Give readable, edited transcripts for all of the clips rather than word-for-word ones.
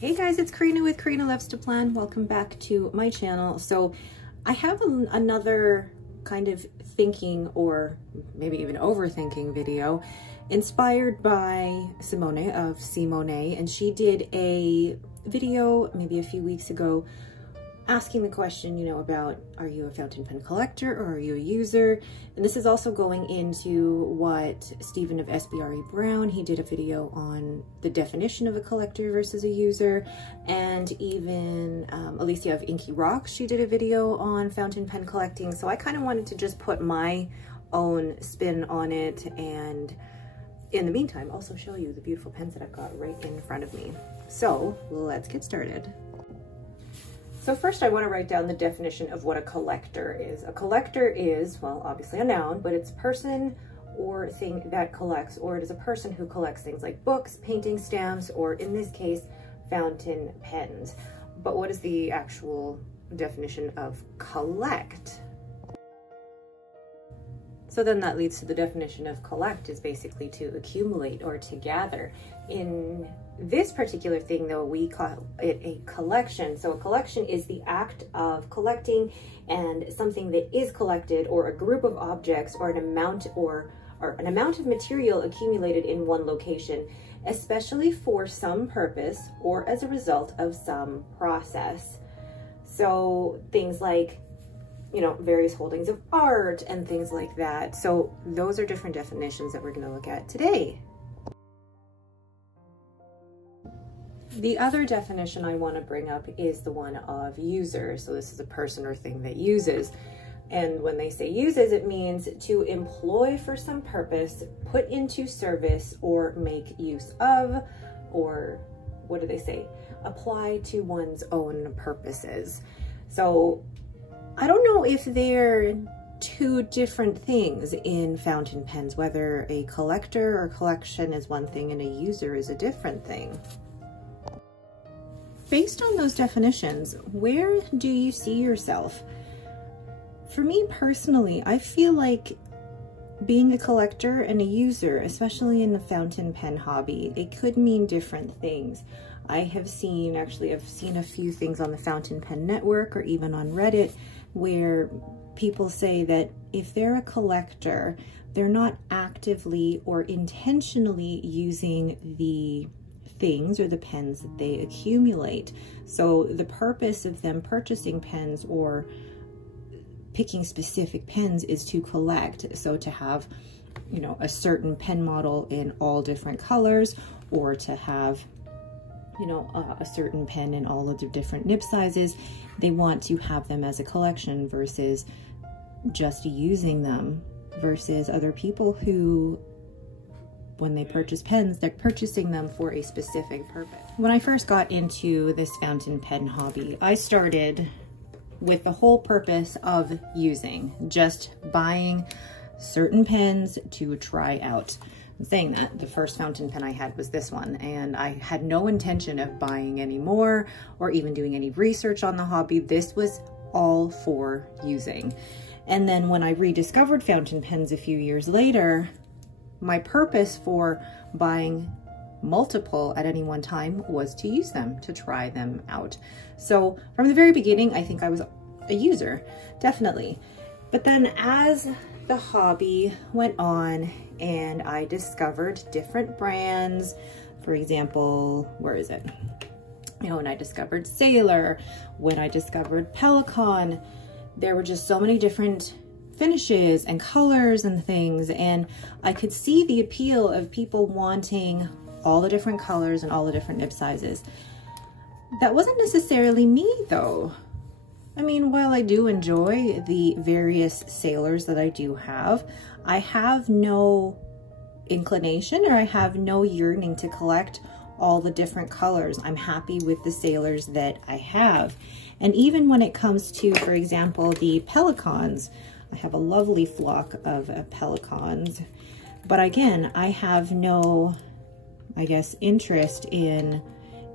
Hey guys, it's Karina with Karina Loves to Plan. Welcome back to my channel. So I have another kind of thinking or maybe even overthinking video inspired by Simone of Simone, and she did a video maybe a few weeks ago asking the question, you know, about are you a fountain pen collector or are you a user? And this is also going into what Stephen of SBRE Brown, he did a video on the definition of a collector versus a user, and even Alicia of Inky Rocks, she did a video on fountain pen collecting. So I kind of wanted to just put my own spin on it, and in the meantime also show you the beautiful pens that I've got right in front of me. So let's get started. So first I want to write down the definition of what a collector is. A collector is, well, obviously a noun, but it's a person or thing that collects, or it is a person who collects things like books, paintings, stamps, or in this case, fountain pens. But what is the actual definition of collect? So then that leads to the definition of collect is basically to accumulate or to gather. In this particular thing though, we call it a collection. So a collection is the act of collecting, and something that is collected, or a group of objects, or an amount of material accumulated in one location, especially for some purpose or as a result of some process. So things like, you know, various holdings of art and things like that. So those are different definitions that we're going to look at today. The other definition I want to bring up is the one of user. So this is a person or thing that uses. And when they say uses, it means to employ for some purpose, put into service, or make use of, or what do they say? Apply to one's own purposes. So I don't know if they're two different things in fountain pens, whether a collector or collection is one thing and a user is a different thing. Based on those definitions, where do you see yourself? For me personally, I feel like being a collector and a user, especially in the fountain pen hobby, it could mean different things. I've seen a few things on the Fountain Pen Network or even on Reddit where people say that if they're a collector, they're not actively or intentionally using the things or the pens that they accumulate. So the purpose of them purchasing pens or picking specific pens is to collect. So to have, you know, a certain pen model in all different colors, or to have, you know, a certain pen in all of the different nib sizes. They want to have them as a collection versus just using them, versus other people who, when they purchase pens, they're purchasing them for a specific purpose. When I first got into this fountain pen hobby, I started with the whole purpose of using, just buying certain pens to try out. I'm saying that the first fountain pen I had was this one, and I had no intention of buying any more or even doing any research on the hobby. This was all for using. And then when I rediscovered fountain pens a few years later, my purpose for buying multiple at any one time was to use them, to try them out. So from the very beginning, I think I was a user, definitely. But then as the hobby went on and I discovered different brands, for example, where is it? You know, when I discovered Sailor, when I discovered Pelikan, there were just so many different finishes and colors and things, and I could see the appeal of people wanting all the different colors and all the different nib sizes. That wasn't necessarily me though. I mean, while I do enjoy the various Sailors that I do have, I have no inclination, or I have no yearning to collect all the different colors. I'm happy with the Sailors that I have. And even when it comes to, for example, the Pelikans, I have a lovely flock of Pelikans, but again, I have no, I guess, interest in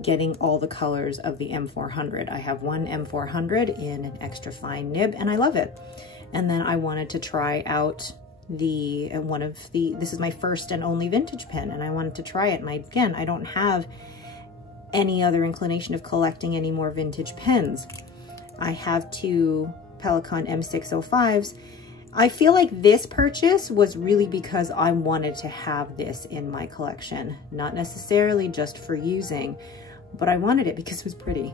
getting all the colors of the M400. I have one M400 in an extra fine nib and I love it. And then I wanted to try out this is my first and only vintage pen, and I wanted to try it. And again, I don't have any other inclination of collecting any more vintage pens. I have 2 Pelikan M605s. I feel like this purchase was really because I wanted to have this in my collection, not necessarily just for using, but I wanted it because it was pretty.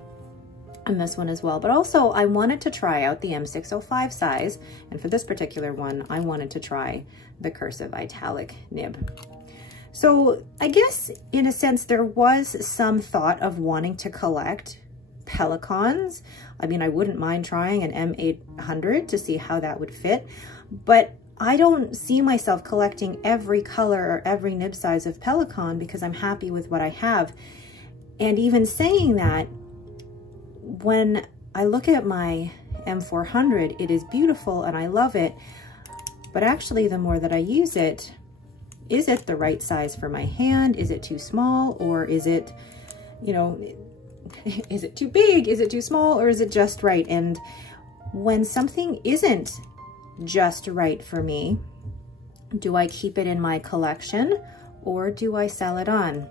And this one as well. But also I wanted to try out the M605 size. And for this particular one, I wanted to try the cursive italic nib. So I guess in a sense, there was some thought of wanting to collect Pelikans. I mean, I wouldn't mind trying an M800 to see how that would fit, but I don't see myself collecting every color or every nib size of Pelikan because I'm happy with what I have. And even saying that, when I look at my M400, it is beautiful and I love it, but actually the more that I use it, is it the right size for my hand? Is it too small? Or is it, you know, is it too big? Is it too small? Or is it just right? And when something isn't just right for me, do I keep it in my collection or do I sell it on?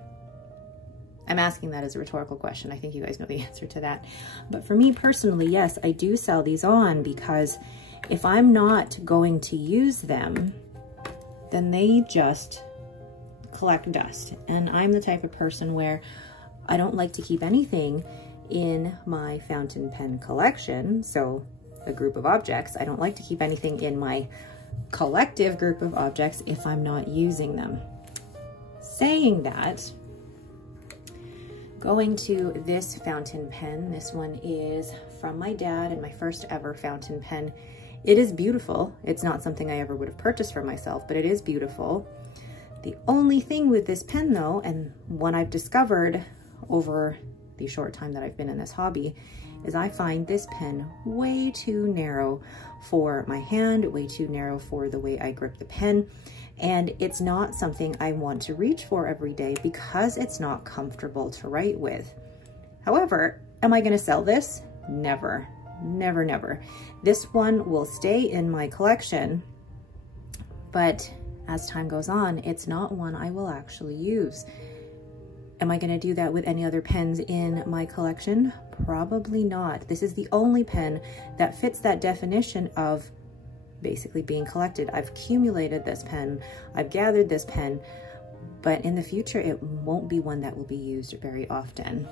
I'm asking that as a rhetorical question. I think you guys know the answer to that. But for me personally, yes, I do sell these on because if I'm not going to use them, then they just collect dust. And I'm the type of person where I don't like to keep anything in my fountain pen collection. So a group of objects, I don't like to keep anything in my collective group of objects if I'm not using them. Saying that, going to this fountain pen, this one is from my dad and my first ever fountain pen. It is beautiful. It's not something I ever would have purchased for myself, but it is beautiful. The only thing with this pen though, and one I've discovered over the short time that I've been in this hobby, is I find this pen way too narrow for my hand, way too narrow for the way I grip the pen. And it's not something I want to reach for every day because it's not comfortable to write with. However, am I gonna sell this? Never, never, never. This one will stay in my collection, but as time goes on, it's not one I will actually use. Am I gonna do that with any other pens in my collection? Probably not. This is the only pen that fits that definition of basically being collected. I've accumulated this pen, I've gathered this pen, but in the future, it won't be one that will be used very often.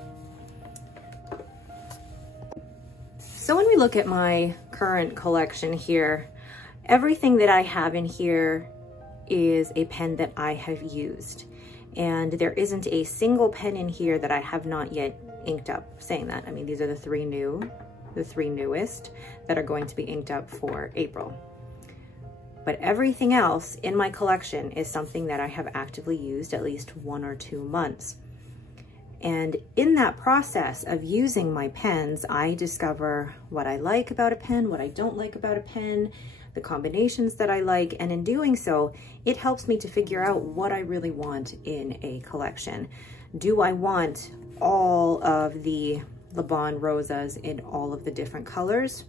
So when we look at my current collection here, everything that I have in here is a pen that I have used. And there isn't a single pen in here that I have not yet inked up. Saying that, I mean, these are the three newest that are going to be inked up for April. But everything else in my collection is something that I have actively used at least 1 or 2 months. And in that process of using my pens, I discover what I like about a pen, what I don't like about a pen, the combinations that I like, and in doing so, it helps me to figure out what I really want in a collection. Do I want all of the Laban Rosas in all of the different colors?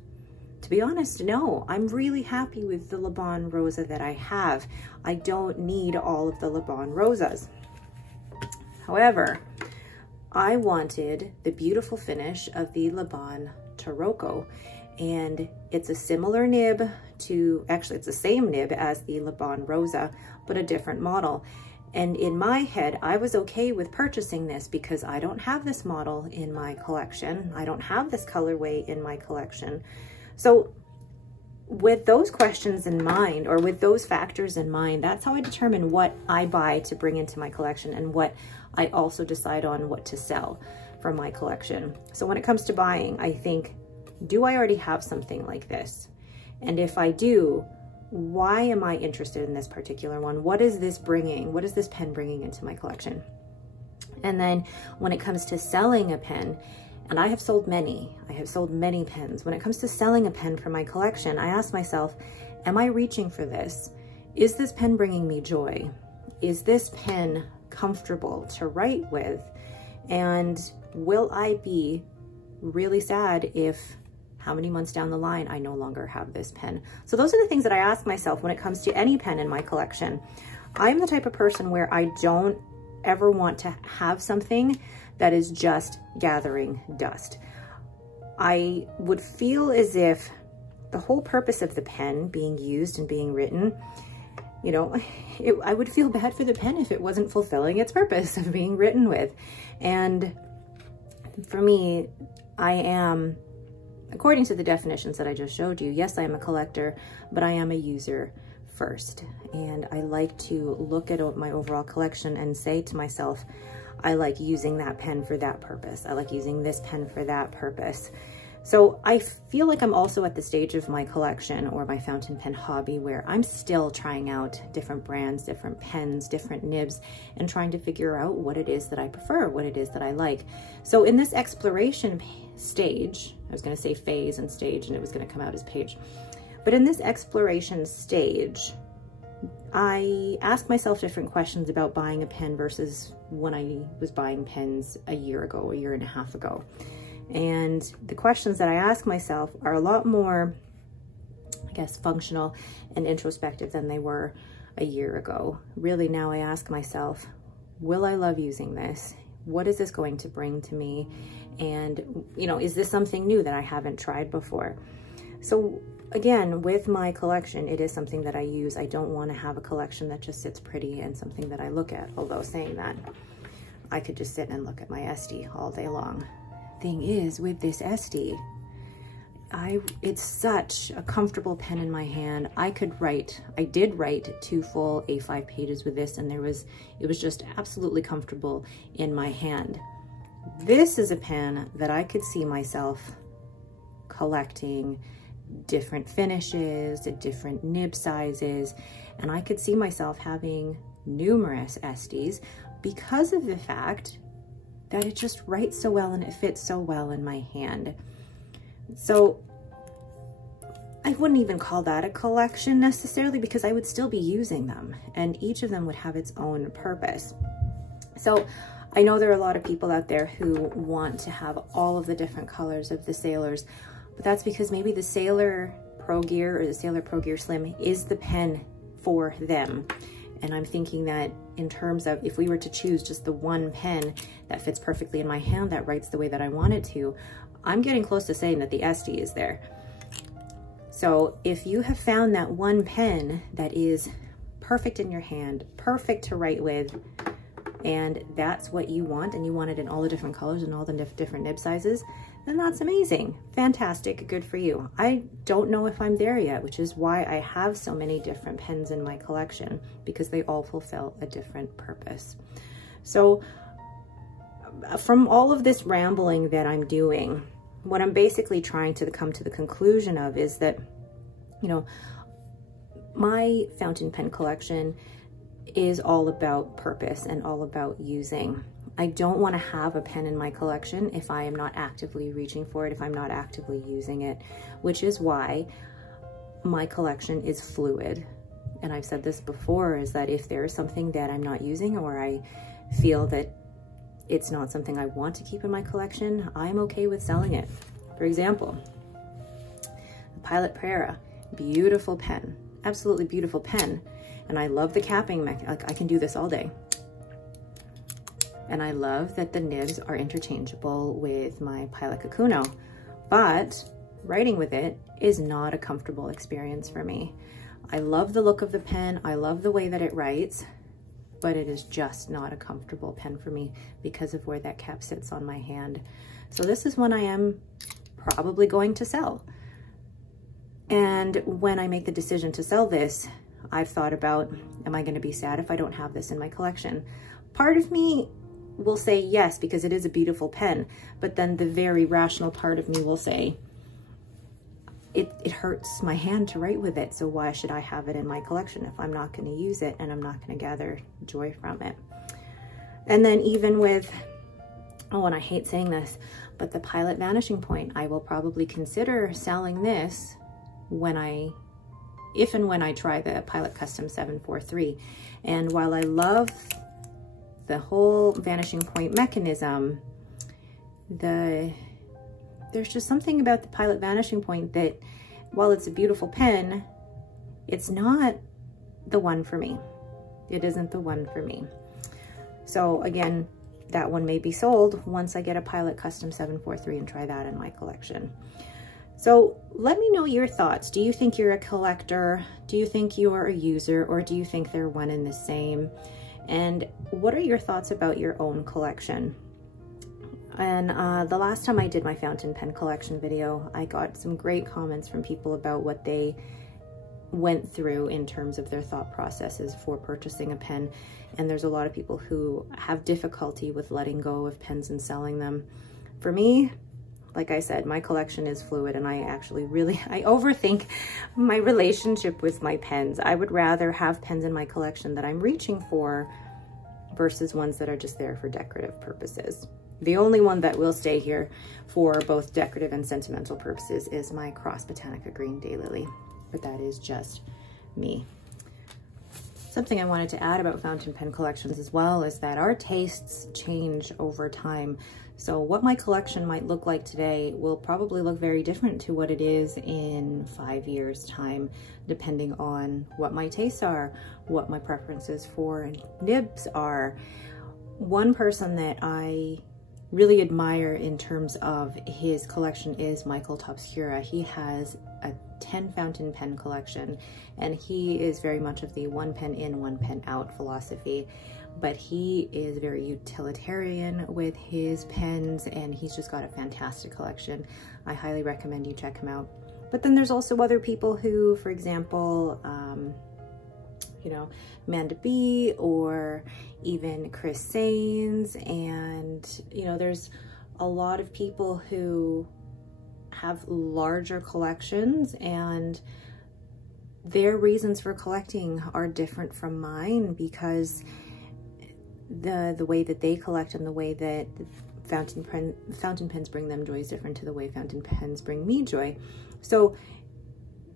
To be honest, no. I'm really happy with the Laban Rosa that I have. I don't need all of the Laban Rosas. However, I wanted the beautiful finish of the Laban Taroko, and it's a similar nib to, actually it's the same nib as the Laban Rosa, but a different model. And in my head, I was okay with purchasing this because I don't have this model in my collection. I don't have this colorway in my collection. So with those questions in mind, or with those factors in mind, that's how I determine what I buy to bring into my collection and what I also decide on what to sell from my collection. So when it comes to buying, I think, do I already have something like this? And if I do, why am I interested in this particular one? What is this bringing? What is this pen bringing into my collection? And then when it comes to selling a pen, and I have sold many pens. When it comes to selling a pen from my collection, I ask myself, am I reaching for this? Is this pen bringing me joy? Is this pen comfortable to write with? And will I be really sad if how many months down the line I no longer have this pen? So those are the things that I ask myself when it comes to any pen in my collection. I'm the type of person where I don't ever want to have something that is just gathering dust. I would feel as if the whole purpose of the pen being used and being written, you know, I would feel bad for the pen if it wasn't fulfilling its purpose of being written with. And for me, I am, according to the definitions that I just showed you, yes, I am a collector, but I am a user first. And I like to look at my overall collection and say to myself, I like using that pen for that purpose. I like using this pen for that purpose. So I feel like I'm also at the stage of my collection or my fountain pen hobby where I'm still trying out different brands, different pens, different nibs, and trying to figure out what it is that I prefer, what it is that I like. So in this exploration stage, I was going to say phase and stage, and it was going to come out as page. But in this exploration stage, I ask myself different questions about buying a pen versus when I was buying pens a year ago, a year and a half ago. And the questions that I ask myself are a lot more, I guess, functional and introspective than they were a year ago. Really, now I ask myself, will I love using this? What is this going to bring to me? And, you know, is this something new that I haven't tried before? So again, with my collection, it is something that I use. I don't want to have a collection that just sits pretty and something that I look at. Although saying that, I could just sit and look at my Estie all day long. Thing is, with this Estie, it's such a comfortable pen in my hand. I did write 2 full A5 pages with this, and it was just absolutely comfortable in my hand. This is a pen that I could see myself collecting different finishes, different nib sizes, and I could see myself having numerous Esties because of the fact that it just writes so well and it fits so well in my hand. So I wouldn't even call that a collection necessarily, because I would still be using them and each of them would have its own purpose. So I know there are a lot of people out there who want to have all of the different colors of the Sailors, but that's because maybe the Sailor Pro Gear or the Sailor Pro Gear Slim is the pen for them. And I'm thinking that in terms of if we were to choose just the one pen that fits perfectly in my hand, that writes the way that I want it to, I'm getting close to saying that the Estie is there. So if you have found that one pen that is perfect in your hand, perfect to write with, and that's what you want, and you want it in all the different colors and all the different nib sizes, then that's amazing. Fantastic, good for you. I don't know if I'm there yet, which is why I have so many different pens in my collection, because they all fulfill a different purpose. So from all of this rambling that I'm doing, what I'm basically trying to come to the conclusion of is that, you know, my fountain pen collection is all about purpose and all about using. I don't want to have a pen in my collection if I am not actively reaching for it, if I'm not actively using it, which is why my collection is fluid. And I've said this before, is that if there is something that I'm not using or I feel that it's not something I want to keep in my collection, I'm okay with selling it. For example, the Pilot Prera, beautiful pen, absolutely beautiful pen. And I love the capping, like I can do this all day. And I love that the nibs are interchangeable with my Pilot Kakuno, but writing with it is not a comfortable experience for me. I love the look of the pen, I love the way that it writes, but it is just not a comfortable pen for me because of where that cap sits on my hand. So this is one I am probably going to sell. And when I make the decision to sell this, I've thought about, am I going to be sad if I don't have this in my collection? Part of me will say yes, because it is a beautiful pen, but then the very rational part of me will say, it hurts my hand to write with it, so why should I have it in my collection if I'm not going to use it and I'm not going to gather joy from it? And then even with, oh, and I hate saying this, but the Pilot Vanishing Point, I will probably consider selling this if and when I try the Pilot Custom 743. And while I love the whole Vanishing Point mechanism, there's just something about the Pilot Vanishing Point that, while it's a beautiful pen, it's not the one for me. It isn't the one for me. So again, that one may be sold once I get a Pilot Custom 743 and try that in my collection. So let me know your thoughts. Do you think you're a collector? Do you think you're a user? Or do you think they're one and the same? And what are your thoughts about your own collection? And the last time I did my fountain pen collection video, I got some great comments from people about what they went through in terms of their thought processes for purchasing a pen. And there's a lot of people who have difficulty with letting go of pens and selling them. For me, like I said, my collection is fluid, and I actually I overthink my relationship with my pens. I would rather have pens in my collection that I'm reaching for versus ones that are just there for decorative purposes. The only one that will stay here for both decorative and sentimental purposes is my Cross Botanica Green Daylily, but that is just me. Something I wanted to add about fountain pen collections as well is that our tastes change over time. So what my collection might look like today will probably look very different to what it is in 5 years' time, depending on what my tastes are, what my preferences for nibs are. One person that I really admire in terms of his collection is Michael Topscura. He has a 10 fountain pen collection, and he is very much of the one pen in, one pen out philosophy, but he is very utilitarian with his pens, and he's just got a fantastic collection. I highly recommend you check him out. But then there's also other people who, for example, you know, Amanda B, or even Chris Sains, and you know, there's a lot of people who have larger collections, and their reasons for collecting are different from mine, because the way that they collect and the way that fountain pens bring them joy is different to the way fountain pens bring me joy. So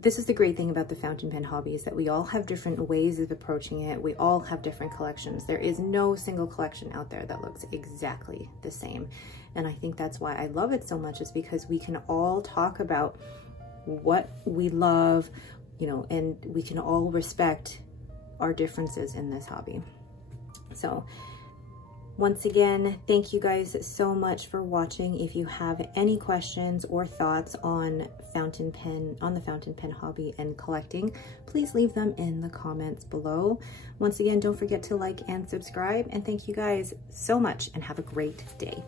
this is the great thing about the fountain pen hobby, is that we all have different ways of approaching it. We all have different collections. There is no single collection out there that looks exactly the same. And I think that's why I love it so much, is because we can all talk about what we love, you know, and we can all respect our differences in this hobby. So once again, thank you guys so much for watching. If you have any questions or thoughts on the fountain pen hobby and collecting, please leave them in the comments below. Once again, don't forget to like and subscribe, and thank you guys so much, and have a great day.